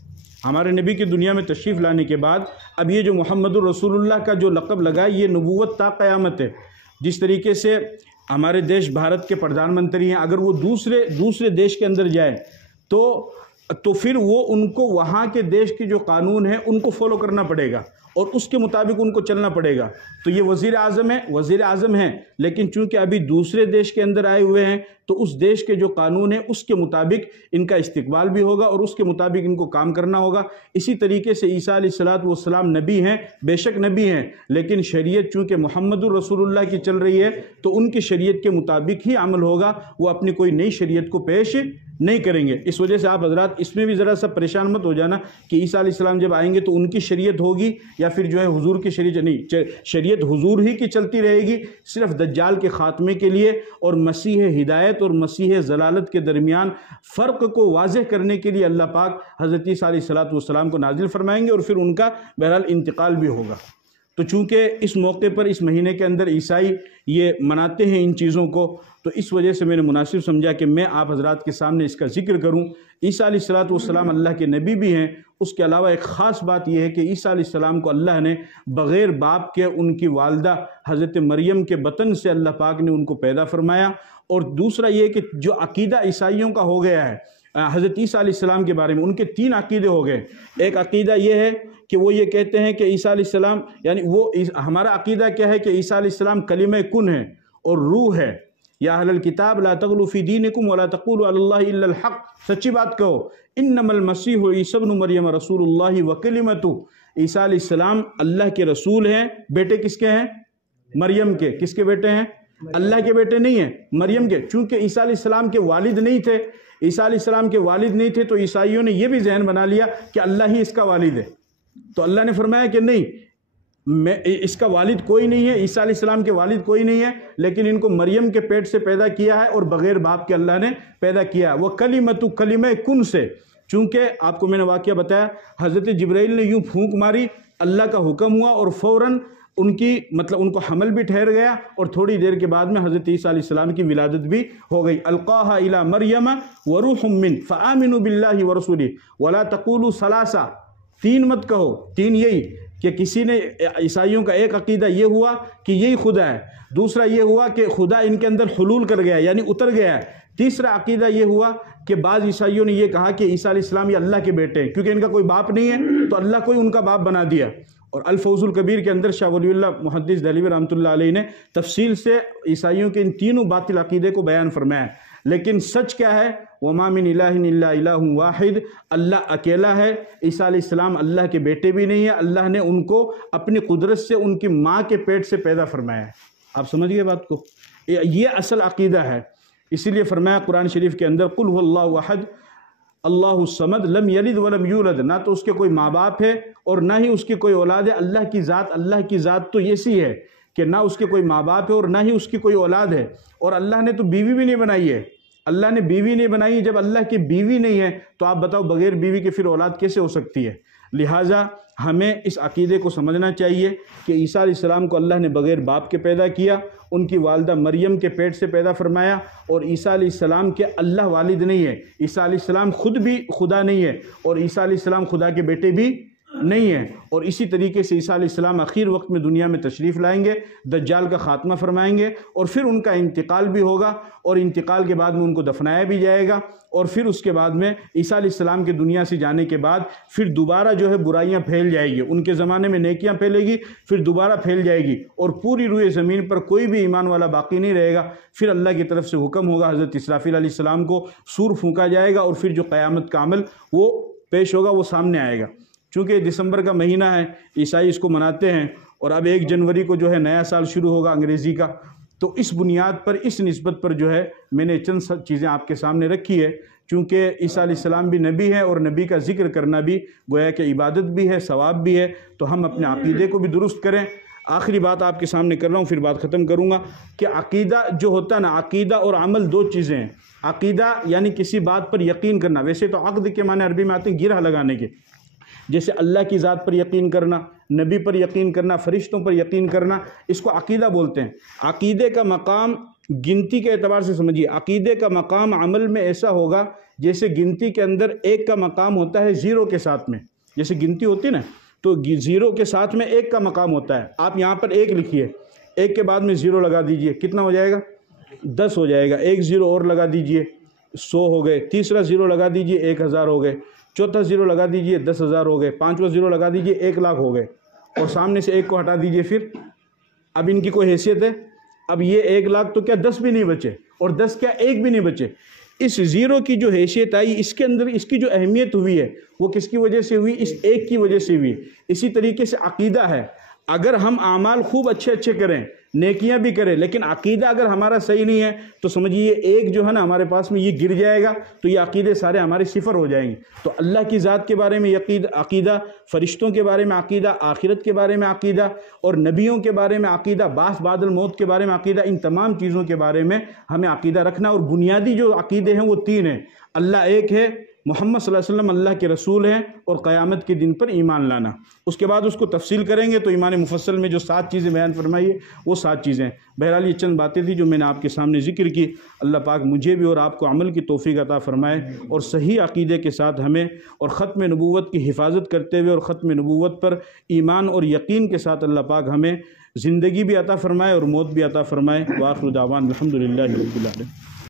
ہمارے نبی کی دنیا میں تشریف لانے کے بعد اب یہ جو محمد الرسول اللہ کا جو لقب لگا ہے، یہ نبوت تا قیامت ہے۔ جس طریقے سے ہمارے دیش بھارت کے پردھان منتری ہیں، اگر وہ دوسرے دیش کے اندر جائیں تو پھر وہ ان کو وہاں کے دیش کے جو قانون ہیں ان کو فالو کرنا پڑے گا اور اس کے مطابق ان کو چلنا پڑے گا۔ تو یہ وزیر اعظم ہیں، لیکن چونکہ ابھی دوسرے دیش کے اندر آئے ہوئے ہیں تو اس دیش کے جو قانون ہیں اس کے مطابق ان کا استقبال بھی ہوگا اور اس کے مطابق ان کو کام کرنا ہوگا۔ اسی طریقے سے عیسیٰ علیہ السلام نبی ہیں، بے شک نبی ہیں، لیکن شریعت چونکہ محمد الرسول اللہ کی چل رہی ہے تو ان کی شریعت کے مطابق ہی عمل ہوگا، وہ اپنی کوئی نئی شریعت کو پیش نہیں کریں گے۔ اس وجہ سے آپ حضرات اس میں بھی ذرا سا پریشان مت ہو جانا کہ عیسیٰ علیہ السلام جب آئیں گے تو ان کی شریعت ہوگی یا پھر جو ہے حضور کی شریعت نہیں، شریعت حضور ہی کی چلتی رہے گی، صرف دجال کے خاتمے کے لیے اور مسیح ہدایت اور مسیح ضلالت کے درمیان فرق کو واضح کرنے کے لیے اللہ پاک حضرت عیسیٰ علیہ السلام کو نازل فرمائیں گے اور پھر ان کا بہرحال انتقال بھی ہوگا۔ تو چونکہ اس موقع پر اس مہینے کے اندر عیسائی یہ مناتے ہیں ان چیزوں کو، تو اس وجہ سے میں نے مناسب سمجھا کہ میں آپ حضرات کے سامنے اس کا ذکر کروں۔ عیسیٰ علیہ السلام اللہ کے نبی بھی ہیں، اس کے علاوہ ایک خاص بات یہ ہے کہ عیسیٰ علیہ السلام کو اللہ نے بغیر باپ کے ان کی والدہ حضرت مریم کے بطن سے اللہ پاک نے ان کو پیدا فرمایا۔ اور دوسرا یہ کہ جو عقیدہ عیسائیوں کا ہو گیا ہے حضرت عیسیٰ علیہ السلام کے بارے میں، ان کے 3 عقیدے ہو گئے۔ ایک عقیدہ یہ ہے کہ وہ یہ کہتے ہیں کہ عیسیٰ علیہ السلام، یعنی ہمارا عقیدہ کیا ہے کہ عیسیٰ علیہ السلام کلمہ کن ہے اور روح ہے۔ یا اہل الکتاب لا تغلوا فی دینکم ولا تقولوا علی اللہ الا الحق، سچی بات کہو۔ انما المسیح عیسی ابن مریم رسول اللہ وکلمتہ، عیسیٰ علیہ السلام اللہ کے رسول ہیں، بیٹے کس کے ہیں؟ مریم کے۔ کس کے بیٹے ہیں؟ اللہ کے بیٹے نہیں ہیں، مریم کے۔ چونکہ عیسیٰ علیہ السلام کے والد نہیں تھے، عیسیٰ علیہ السلام کے والد نہیں تھے، تو عیسائیوں نے یہ بھی ذہن بنا لیا کہ اللہ ہی اس کا والد ہے۔ تو اللہ نے فرمایا کہ نہیں، اس کا والد کوئی نہیں ہے، عیسیٰ علیہ السلام کے والد کوئی نہیں ہے، لیکن ان کو مریم کے پیٹ سے پیدا کیا ہے اور بغیر باپ کے اللہ نے پیدا کیا ہے۔ وہ کلمہ کن سے، چونکہ آپ کو میں نے واقعہ بتایا، حضرت جبرائیل نے یوں پھونک ماری، اللہ کا حکم ہوا اور فوراً ان کو حمل بھی ٹھہر گیا اور تھوڑی دیر کے بعد میں حضرت عیسیٰ علیہ السلام کی ولادت بھی ہو گئی۔ القاہا الی مریم وروح من فآمنوا باللہ ورسولہ ولا تقولوا ثلاثہ، 3 مت کہو، 3 یہی کہ کسی نے عیسائیوں کا ایک عقیدہ یہ ہوا کہ یہی خدا ہے، دوسرا یہ ہوا کہ خدا ان کے اندر حلول کر گیا یعنی اتر گیا ہے، تیسرا عقیدہ یہ ہوا کہ بعض عیسائیوں نے یہ کہا کہ عیسیٰ علیہ السلام یہ اللہ کے بیٹے ہیں، کیونکہ ان کا کوئی باپ نہیں ہے تو اللہ کو ہی ان کا باپ بنا دیا۔ اور الفوز الکبیر کے اندر شاہ ولی اللہ محدث دہلوی رحمۃ اللہ علیہ نے تفصیل سے عیسائیوں کے ان تینوں باطل عقیدے کو بیان فرمایا ہے، لیکن سچ کیا ہے؟ وَمَا مِنْ إِلَٰهٍ إِلَّا إِلَٰهٌ وَاحِدٌ، اللہ اکیلا ہے۔ عیسیٰ علیہ السلام اللہ کے بیٹے بھی نہیں ہیں، اللہ نے ان کو اپنی قدرت سے ان کی ماں کے پیٹ سے پیدا فرمایا ہے۔ آپ سمجھ گئے بات کو؟ یہ اصل عقیدہ ہے۔ اسی لیے فرمایا قرآن شریف کے اندر قُلْ هُوَ اللَّهُ أَحَدٌ اللہ الصمد لم یلد ولم یولد، نہ تو اس کے کوئی ماں باپ ہے اور نہ ہی اس کی کوئی اولاد ہے۔ اللہ کی ذات تو ایسی ہے کہ نہ اس کے کوئی ماں باپ ہے اور نہ ہی اس کی کوئی اولاد ہے، اور اللہ نے تو بیوی بھی نہیں بنائی ہے، اللہ نے بیوی نہیں بنائی۔ جب اللہ کی بیوی نہیں ہے تو آپ بتاؤ بغیر بیوی کے پھر اولاد کیسے ہو سکتی ہے؟ لہٰذا ہمیں اس عقیدے کو سمجھنا چاہیے کہ عیسیٰ علیہ السلام کو اللہ نے بغیر باپ کے پیدا کیا، ان کی والدہ مریم کے پیٹ سے پیدا فرمایا، اور عیسیٰ علیہ السلام کے اللہ والد نہیں ہے، عیسیٰ علیہ السلام خود بھی خدا نہیں ہے، اور عیسیٰ علیہ السلام خدا کے بیٹے بھی نہیں ہیں۔ اور اسی طریقے سے عیسیٰ علیہ السلام آخر وقت میں دنیا میں تشریف لائیں گے، دجال کا خاتمہ فرمائیں گے، اور پھر ان کا انتقال بھی ہوگا، اور انتقال کے بعد میں ان کو دفنایا بھی جائے گا، اور پھر اس کے بعد میں عیسیٰ علیہ السلام کے دنیا سے جانے کے بعد پھر دوبارہ جو ہے برائیاں پھیل جائے گی، ان کے زمانے میں نیکیاں پھیلے گی، پھر دوبارہ پھیل جائے گی، اور پوری روئے زمین پر کوئی بھی ایمان والا باقی نہیں رہے گا۔ پھر اللہ کی طرف سے حکم ہوگا، حضرت اسرافیل علیہ السلام کو سور پھونکا جائے گا، اور پھر جو قیامت کا عمل وہ پیش ہوگا وہ سامنے آئے گا۔ چونکہ دسمبر کا مہینہ ہے، عیسائی اس کو مناتے ہیں، اور اب 1 جنوری کو جو ہے نیا سال شروع ہوگا انگریزی کا، تو اس بنیاد پر، اس نسبت پر جو ہے میں نے چند چیزیں آپ کے سامنے رکھی ہے، چونکہ عیسیٰ علیہ السلام بھی نبی ہے، اور نبی کا ذکر کرنا بھی گویا کہ عبادت بھی ہے، ثواب بھی ہے، تو ہم اپنے عقیدے کو بھی درست کریں۔ آخری بات آپ کے سامنے کر رہا ہوں، پھر بات ختم کروں گا کہ عقیدہ جو ہوتا ہے نا، عقیدہ اور عمل 2 چیزیں ہیں۔ عقیدہ یعنی کسی بات پر یقین کرنا، ویسے تو عقد کے معنی عربی میں آتے ہیں گرہ لگانے کے، جیسے اللہ کی ذات پر یقین کرنا، نبی پر یقین کرنا، فرشتوں پر یقین کرنا، اس کو عقیدہ بولتے ہیں۔ عقیدے کا مقام گنتی کے اعتبار سے سمجھیے، عقیدے کا مقام عمل میں ایسا ہوگا جیسے گنتی کے اندر 1 کا مقام ہوتا ہے 0 کے ساتھ میں، جیسے گنتی ہوتی ہے نا، تو 0 کے ساتھ میں 1 کا مقام ہوتا ہے۔ آپ یہاں پر 1 لکھیے، 1 کے بعد میں 0 لگا دیجئے، کتنا ہو جائے گا؟ 10 ہو جائے گا۔ 1 0 اور لگا دیجئے، 100 ہو گئے۔ تیسرا 0 لگا دیجئے، 1000 ہو گئے۔ چوتھا 0 لگا دیجئے، 10,000 ہو گئے۔ 5واں 0 لگا دیجئے، 1,00,000 ہو گئے، اور سامنے سے 1 کو ہٹا دیجئے۔ پھر اب ان کی کوئی حیثیت ہے؟ اب یہ 1,00,000 تو کیا 10 بھی نہیں بچے، اور 10 کیا 1 بھی نہیں بچے۔ اس 0 کی جو حیثیت آئی، اس کے اندر اس کی جو اہمیت ہوئی ہے وہ کس کی وجہ سے ہوئی؟ اس 1 کی وجہ سے ہوئی۔ اسی طریقے سے عقیدہ ہے، اگر ہم اعمال خوب اچھے کریں، نیکیاں بھی کریں، لیکن عقیدہ اگر ہمارا صحیح نہیں ہے تو سمجھیے یہ 1 جو ہے نا ہمارے پاس میں یہ گر جائے گا، تو یہ عقیدے سارے ہمارے صفر ہو جائیں گے۔ تو اللہ کی ذات کے بارے میں عقیدہ، فرشتوں کے بارے میں عقیدہ، آخرت کے بارے میں عقیدہ، اور نبیوں کے بارے میں عقیدہ، بعث بعد الموت کے بارے میں عقیدہ، ان تمام چیزوں کے بارے میں ہمیں عقیدہ رکھنا۔ اور بنیادی جو عقیدے ہیں وہ 3 ہیں: اللہ ایک ہے، محمد صلی اللہ علیہ وسلم اللہ کے رسول ہیں، اور قیامت کے دن پر ایمان لانا۔ اس کے بعد اس کو تفصیل کریں گے تو ایمان مفصل میں جو 7 چیزیں بیان فرمائی ہے وہ 7 چیزیں۔ بہرحال یہ چند باتیں تھیں جو میں نے آپ کے سامنے ذکر کی۔ اللہ پاک مجھے بھی اور آپ کو عمل کی توفیق عطا فرمائے، اور صحیح عقیدے کے ساتھ ہمیں اور ختم نبوت کی حفاظت کرتے ہوئے اور ختم نبوت پر ایمان اور یقین کے ساتھ اللہ پاک ہمیں زندگی بھی عطا فرمائے اور موت بھی عطا فرمائے۔ وآخر دعوان الحمدللہ رب العالمین۔